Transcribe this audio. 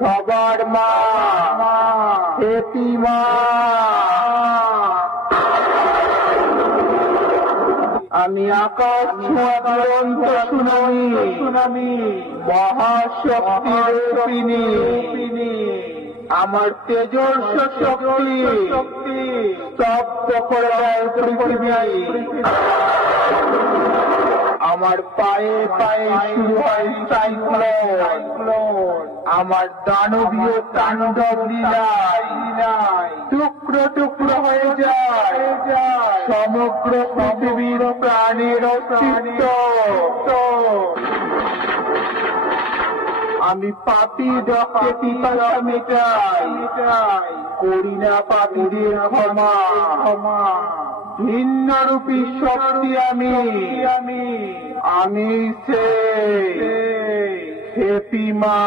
সবার মা মা। আমি আকাশ ছোঁয়া দুরন্ত সুনামি মহাশক্তির রূপিণী। আমার তেজস্ব শক্তি স্তব্ধ করে দেয় পৃথিবী। আমার পায়ে পায়ে শুরু হয় সাইক্লোন। আমার দানবীয় তাণ্ডব লীলায় টুকরো টুকরো হয়ে যায় সমগ্র পৃথিবীর প্রাণীর অস্তিত্ব। আমি পাপী ডকে পিপাসা মেটাই, করি না পাপীদের ক্ষমা। ভিন্নরূপী শক্তি আমি সে মা।